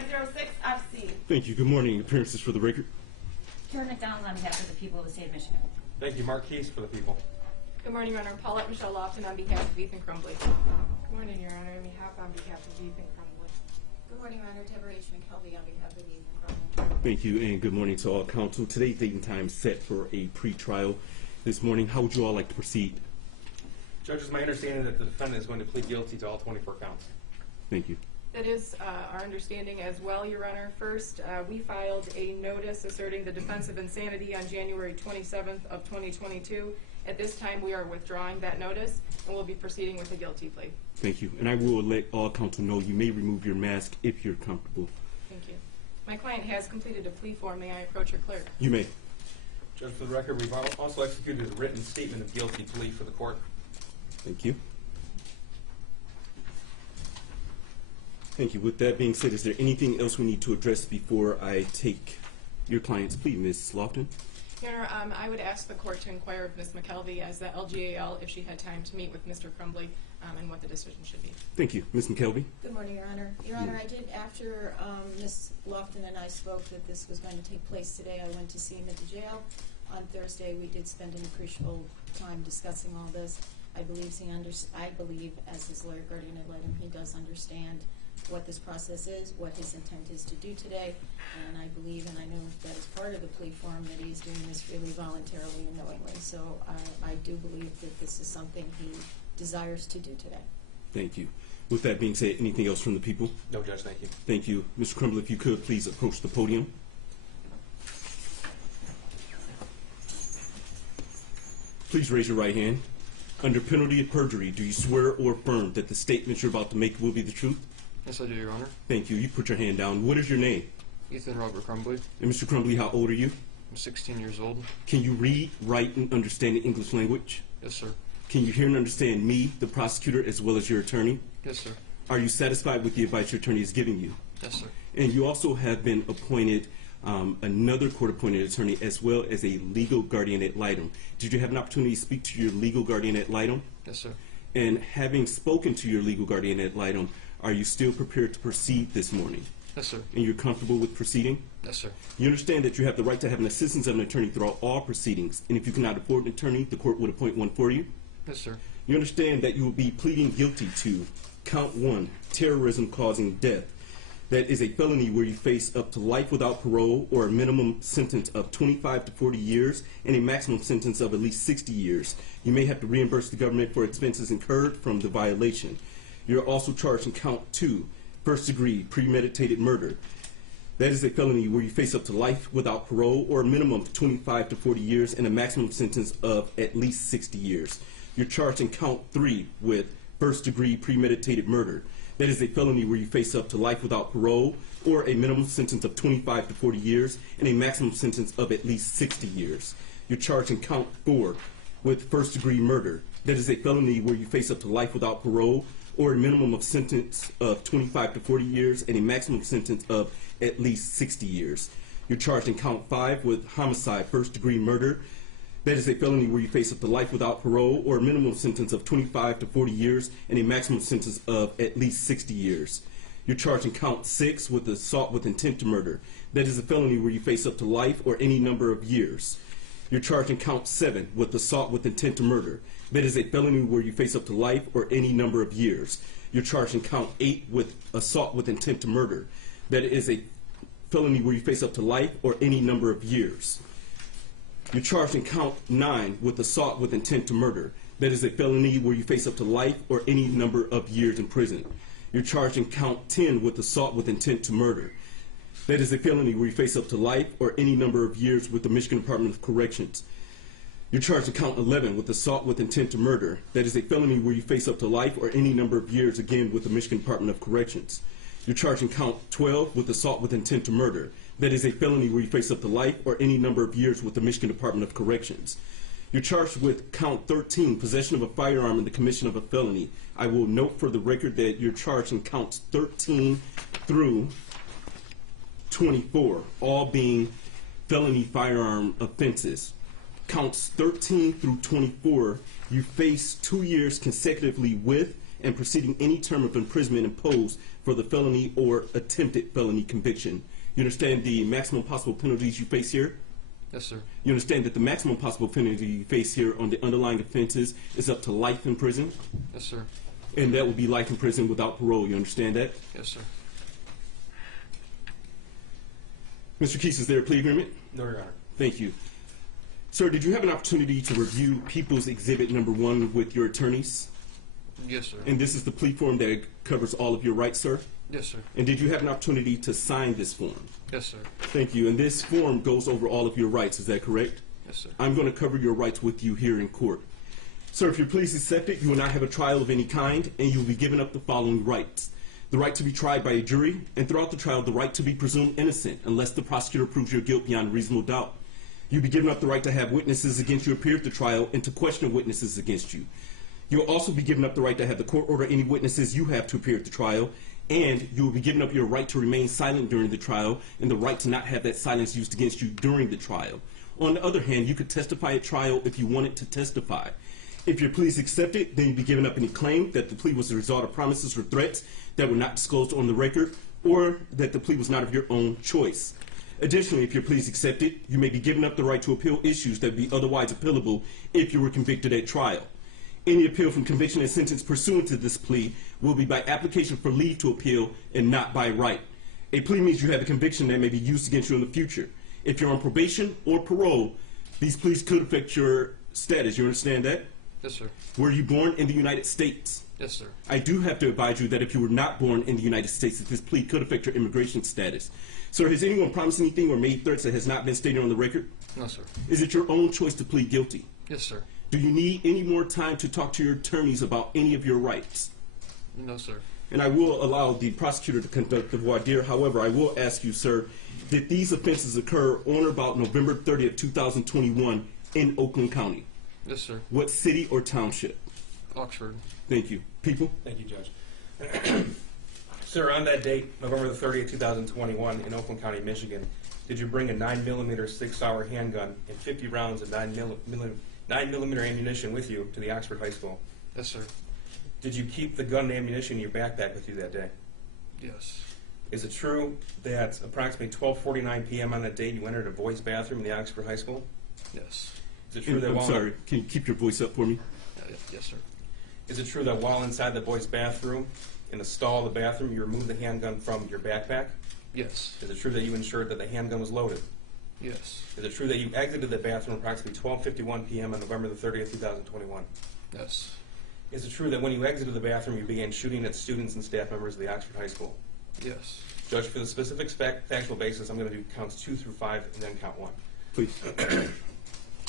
506 FC. Thank you. Good morning. Appearances for the record. Karen McDonald on behalf of the people of the state of Michigan. Thank you. Mark Case for the people. Good morning, Your Honor. Paulette Michelle Lofton on behalf of Ethan Crumbley. Good morning, Your Honor. Amy Hopp on behalf of Ethan Crumbley. Good morning, Your Honor. Deborah H. McKelvey on behalf of Ethan Crumbley. Thank you, and good morning to all counsel. Today's date and time set for a pre-trial this morning. How would you all like to proceed? Judge, it's my understanding that the defendant is going to plead guilty to all 24 counts. Thank you. That is our understanding as well, Your Honor. First, we filed a notice asserting the defense of insanity on January 27th of 2022. At this time, we are withdrawing that notice, and we'll be proceeding with a guilty plea. Thank you. And I will let all counsel know you may remove your mask if you're comfortable. Thank you. My client has completed a plea form. May I approach your clerk? You may. Judge, for the record, we've also executed a written statement of guilty plea for the court. Thank you. Thank you. With that being said, is there anything else we need to address before I take your client's plea, Ms. Lofton? Your Honor, I would ask the court to inquire of Ms. McKelvey as the LGAL if she had time to meet with Mr. Crumbley and what the decision should be. Thank you. Ms. McKelvey? Good morning, Your Honor. Your Honor, I did, after Ms. Lofton and I spoke that this was going to take place today, I went to see him at the jail. On Thursday, we did spend an appreciable time discussing all this. I believe, as his lawyer guardian ad litem, he does understand what this process is, what his intent is to do today, and I believe, and I know that as part of the plea form, that he's doing this really voluntarily and knowingly. So I do believe that this is something he desires to do today. Thank you. With that being said, anything else from the people? No, Judge, thank you. Thank you. Mr. Crumbley, if you could, please approach the podium. Please raise your right hand. Under penalty of perjury, do you swear or affirm that the statements you're about to make will be the truth? Yes, I do, Your Honor. Thank you. You put your hand down. What is your name? Ethan Robert Crumbley. And Mr. Crumbley, how old are you? I'm 16 years old. Can you read, write, and understand the English language? Yes, sir. Can you hear and understand me, the prosecutor, as well as your attorney? Yes, sir. Are you satisfied with the advice your attorney is giving you? Yes, sir. And you also have been appointed another court-appointed attorney as well as a legal guardian ad litem. Did you have an opportunity to speak to your legal guardian ad litem? Yes, sir. And having spoken to your legal guardian ad litem, are you still prepared to proceed this morning? Yes, sir. And you're comfortable with proceeding? Yes, sir. You understand that you have the right to have an assistance of an attorney throughout all proceedings, and if you cannot afford an attorney, the court would appoint one for you? Yes, sir. You understand that you will be pleading guilty to count 1, terrorism causing death. That is a felony where you face up to life without parole or a minimum sentence of 25 to 40 years and a maximum sentence of at least 60 years. You may have to reimburse the government for expenses incurred from the violation. You're also charged in count 2, first degree premeditated murder. That is a felony where you face up to life without parole or a minimum of 25 to 40 years and a maximum sentence of at least 60 years. You're charged in count 3 with first degree premeditated murder. That is a felony where you face up to life without parole or a minimum sentence of 25 to 40 years and a maximum sentence of at least 60 years. You're charged in count 4 with first degree murder. That is a felony where you face up to life without parole or a minimum of sentence of 25 to 40 years and a maximum sentence of at least 60 years. You're charged in count 5 with homicide, first degree murder. That is a felony where you face up to life without parole or a minimum sentence of 25 to 40 years and a maximum sentence of at least 60 years. You're charged in count 6 with assault with intent to murder. That is a felony where you face up to life or any number of years. You're charged in count 7 with assault with intent to murder. That is a felony where you face up to life or any number of years. You're charged in count 8 with assault with intent to murder. That is a felony where you face up to life or any number of years. You're charged in count 9 with assault with intent to murder. That is a felony where you face up to life or any number of years in prison. You're charged in count 10 with assault with intent to murder. That is a felony where you face up to life or any number of years with the Michigan Department of Corrections. You're charged in count 11 with assault with intent to murder. That is a felony where you face up to life or any number of years, again, with the Michigan Department of Corrections. You're charged in count 12 with assault with intent to murder. That is a felony where you face up to life or any number of years with the Michigan Department of Corrections. You're charged with count 13, possession of a firearm and the commission of a felony. I will note for the record that you're charged in counts 13 through 24, all being felony firearm offenses. Counts 13 through 24, you face 2 years consecutively with and preceding any term of imprisonment imposed for the felony or attempted felony conviction. You understand the maximum possible penalties you face here? Yes, sir. You understand that the maximum possible penalty you face here on the underlying offenses is up to life in prison? Yes, sir. And that would be life in prison without parole. You understand that? Yes, sir. Mr. Keese, is there a plea agreement? No, Your Honor. Thank you. Sir, did you have an opportunity to review People's Exhibit Number 1 with your attorneys? Yes, sir. And this is the plea form that covers all of your rights, sir? Yes, sir. And did you have an opportunity to sign this form? Yes, sir. Thank you. And this form goes over all of your rights, is that correct? Yes, sir. I'm going to cover your rights with you here in court. Sir, if your plea is accepted, you will not have a trial of any kind, and you will be given up the following rights: the right to be tried by a jury, and throughout the trial, the right to be presumed innocent unless the prosecutor proves your guilt beyond reasonable doubt. You'll be given up the right to have witnesses against you appear at the trial and to question witnesses against you. You'll also be given up the right to have the court order any witnesses you have to appear at the trial, and you will be given up your right to remain silent during the trial and the right to not have that silence used against you during the trial. On the other hand, you could testify at trial if you wanted to testify. If your plea is accepted, then you'll be given up any claim that the plea was the result of promises or threats that were not disclosed on the record, or that the plea was not of your own choice. Additionally, if your plea is accepted, you may be given up the right to appeal issues that would be otherwise appealable if you were convicted at trial. Any appeal from conviction and sentence pursuant to this plea will be by application for leave to appeal and not by right. A plea means you have a conviction that may be used against you in the future. If you're on probation or parole, these pleas could affect your status. You understand that? Yes, sir. Were you born in the United States? Yes, sir. I do have to advise you that if you were not born in the United States, that this plea could affect your immigration status. Sir, has anyone promised anything or made threats that has not been stated on the record? No, sir. Is it your own choice to plead guilty? Yes, sir. Do you need any more time to talk to your attorneys about any of your rights? No, sir. And I will allow the prosecutor to conduct the voir dire. However, I will ask you, sir, did these offenses occur on or about November 30th, 2021 in Oakland County? Yes, sir. What city or township? Oxford. Thank you. People? Thank you, Judge. Sir, on that date, November the 30th, 2021, in Oakland County, Michigan, did you bring a 9mm 6-hour handgun and 50 rounds of 9mm ammunition with you to the Oxford High School? Yes, sir. Did you keep the gun and ammunition in your backpack with you that day? Yes. Is it true that approximately 12:49 p.m. on that date you entered a boys' bathroom in the Oxford High School? Yes. Is it true that I'm while sorry. Can you keep your voice up for me? Yes, sir. Is it true that while inside the boys' bathroom, in the stall of the bathroom, you removed the handgun from your backpack? Yes. Is it true that you ensured that the handgun was loaded? Yes. Is it true that you exited the bathroom approximately 12:51 p.m. on November the 30th, 2021? Yes. Is it true that when you exited the bathroom, you began shooting at students and staff members of the Oxford High School? Yes. Judge, for the specific factual basis, I'm going to do counts 2 through 5 and then count 1. Please.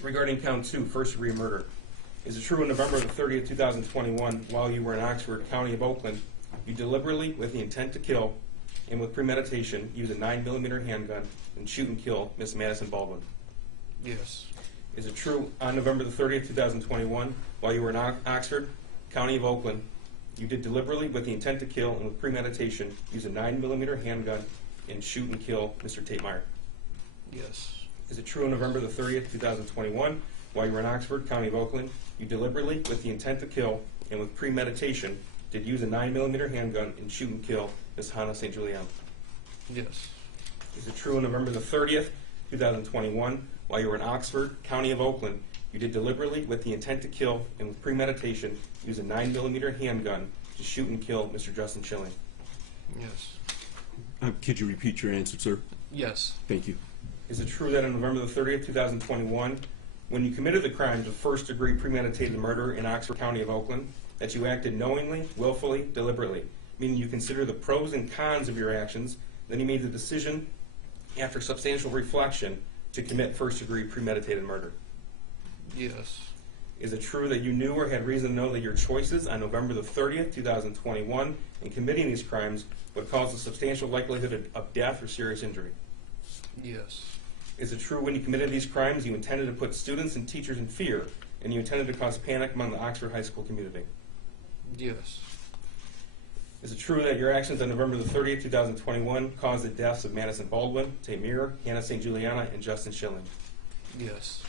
Regarding count 2, first-degree murder, is it true on November the 30th, 2021, while you were in Oxford, County of Oakland, you deliberately, with the intent to kill and with premeditation, use a 9mm handgun and shoot and kill Miss Madison Baldwin? Yes. Is it true on November the 30th, 2021, while you were in Oxford, County of Oakland, you did deliberately, with the intent to kill and with premeditation, use a 9mm handgun and shoot and kill Mr. Tate Meyer? Yes. Is it true on November the 30th, 2021, while you were in Oxford, County of Oakland, you deliberately, with the intent to kill and with premeditation, did use a 9mm handgun and shoot and kill Miss Hannah St. Julian? Yes. Is it true on November the 30th, 2021, while you were in Oxford, County of Oakland, you did deliberately, with the intent to kill and with premeditation, use a 9mm handgun to shoot and kill Mr. Justin Schilling? Yes. Could you repeat your answer, sir? Yes. Thank you. Is it true that on November the 30th, 2021, when you committed the crimes of first-degree premeditated murder in Oxford County of Oakland, that you acted knowingly, willfully, deliberately, meaning you consider the pros and cons of your actions, then you made the decision, after substantial reflection, to commit first-degree premeditated murder? Yes. Is it true that you knew or had reason to know that your choices on November the 30th, 2021, in committing these crimes would cause a substantial likelihood of death or serious injury? Yes. Is it true when you committed these crimes you intended to put students and teachers in fear, and you intended to cause panic among the Oxford High School community? Yes. Is it true that your actions on November the 30th, 2021 caused the deaths of Madison Baldwin, Tate Meyer, Hannah St. Juliana, and Justin Schilling? Yes.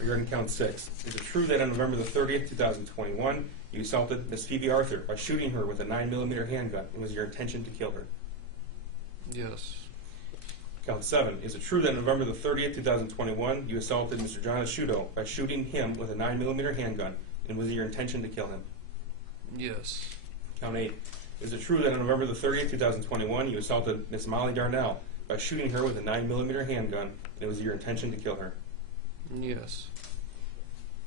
Regarding count 6, is it true that on November the 30th, 2021, you assaulted Miss Phoebe Arthur by shooting her with a 9mm handgun and was your intention to kill her? Yes. Count 7, is it true that on November the 30th, 2021, you assaulted Mr. John Asciutto by shooting him with a 9mm handgun and was your intention to kill him? Yes. Count 8, is it true that on November the 30th, 2021, you assaulted Miss Molly Darnell by shooting her with a 9mm handgun and it was your intention to kill her? Yes.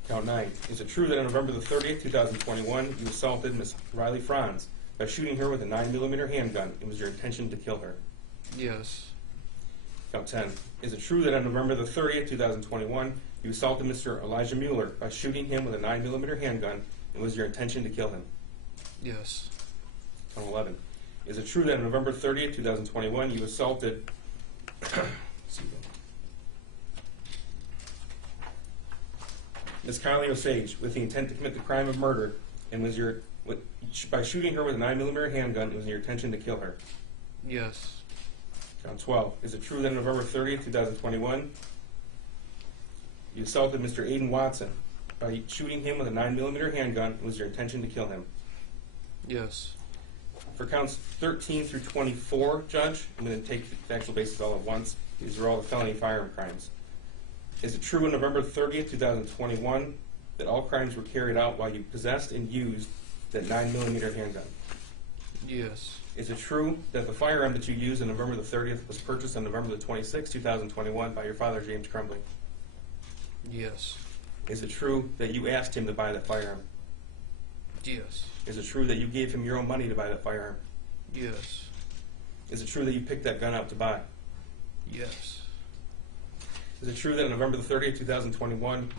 Count 9, is it true that on November the 30th, 2021, you assaulted Miss Riley Franz by shooting her with a 9mm handgun and was your intention to kill her? Yes. Count 10, is it true that on November the 30th, 2021, you assaulted Mr. Elijah Mueller by shooting him with a 9mm handgun and was your intention to kill him? Yes. Count 11, is it true that on November 30th, 2021, you assaulted Ms. Kylie Osage with the intent to commit the crime of murder and was by shooting her with a 9mm handgun, it was your intention to kill her? Yes. Count 12, is it true that on November 30th, 2021, you assaulted Mr. Aiden Watson by shooting him with a 9mm handgun and was your intention to kill him? Yes. For counts 13 through 24, Judge, I'm going to take the factual basis all at once. These are all the felony firearm crimes. Is it true on November 30th, 2021, that all crimes were carried out while you possessed and used that 9mm handgun? Yes. Is it true that the firearm that you used on November the 30th was purchased on November the 26th, 2021 by your father, James Crumbley? Yes. Is it true that you asked him to buy that firearm? Yes. Is it true that you gave him your own money to buy that firearm? Yes. Is it true that you picked that gun up to buy? Yes. Is it true that on November the 30th, 2021,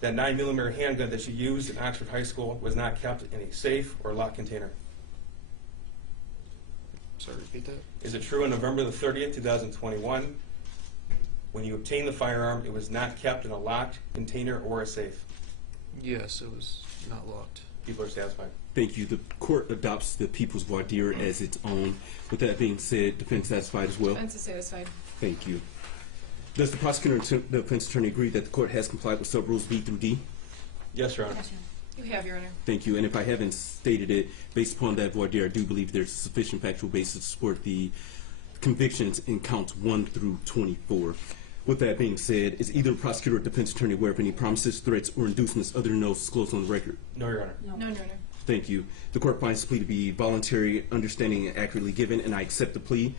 that 9mm handgun that you used in Oxford High School was not kept in a safe or locked container? Sorry, repeat that? Is it true on November the 30th, 2021, when you obtained the firearm, it was not kept in a locked container or a safe? Yes, it was not locked. People are satisfied. Thank you. The court adopts the people's voir dire as its own. With that being said, defense satisfied as well? Defense is satisfied. Thank you. Does the prosecutor and the defense attorney agree that the court has complied with sub-rules B through D? Yes, Your Honor. Yes, You have, Your Honor. Thank you. And if I haven't stated it, based upon that voir dire, I do believe there's sufficient factual basis to support the convictions in counts 1 through 24. With that being said, is either prosecutor or defense attorney aware of any promises, threats, or inducements other than those disclosed on the record? No, Your Honor. No, Your Honor. Thank you. The court finds the plea to be voluntary, understanding, and accurately given, and I accept the plea.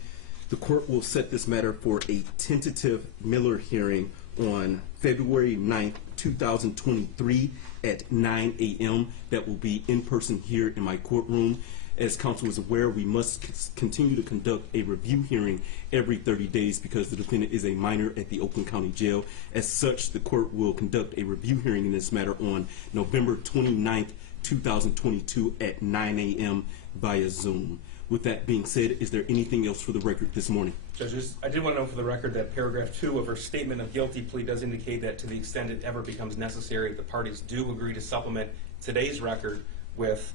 The court will set this matter for a tentative Miller hearing on February 9th, 2023 at 9 a.m. That will be in person here in my courtroom. As counsel is aware, we must continue to conduct a review hearing every 30 days because the defendant is a minor at the Oakland County Jail. As such, the court will conduct a review hearing in this matter on November 29th, 2022 at 9 a.m. via Zoom. With that being said, is there anything else for the record this morning? Judges, I did want to know for the record that paragraph 2 of her statement of guilty plea does indicate that to the extent it ever becomes necessary, the parties do agree to supplement today's record with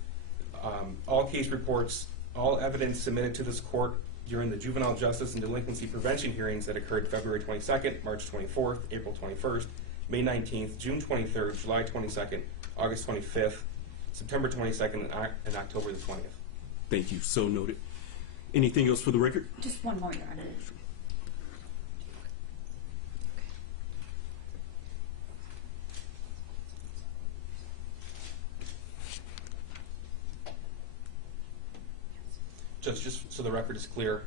all case reports, all evidence submitted to this court during the juvenile justice and delinquency prevention hearings that occurred February 22nd, March 24th, April 21st, May 19th, June 23rd, July 22nd, August 25th, September 22nd, and October the 20th. Thank you. So noted. Anything else for the record? Just one more, Your Honor. Judge, just so the record is clear,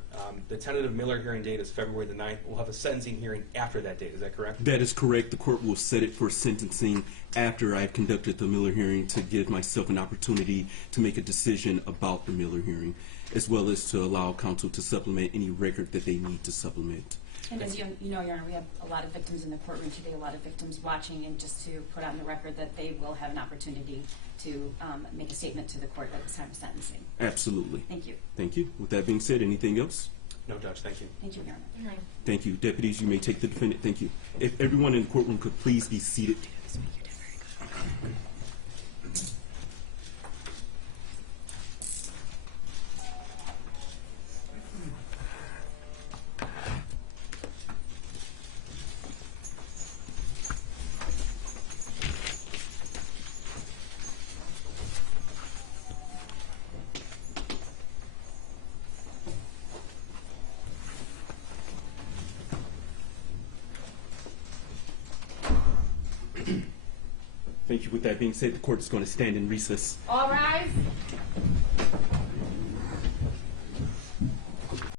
the tentative Miller hearing date is February the 9th. We'll have a sentencing hearing after that date. Is that correct? That is correct. The court will set it for sentencing after I've conducted the Miller hearing to give myself an opportunity to make a decision about the Miller hearing, as well as to allow counsel to supplement any record that they need to supplement. And as you know, Your Honor, we have a lot of victims in the courtroom today, a lot of victims watching, and just to put on the record that they will have an opportunity to make a statement to the court at the time of sentencing. Absolutely. Thank you. Thank you. With that being said, anything else? No, Judge. Thank you. Thank you, Your Honor. Your Honor. Thank you. Deputies, you may take the defendant. Thank you. If everyone in the courtroom could please be seated. Thank you. With that being said, the court is going to stand in recess. All rise.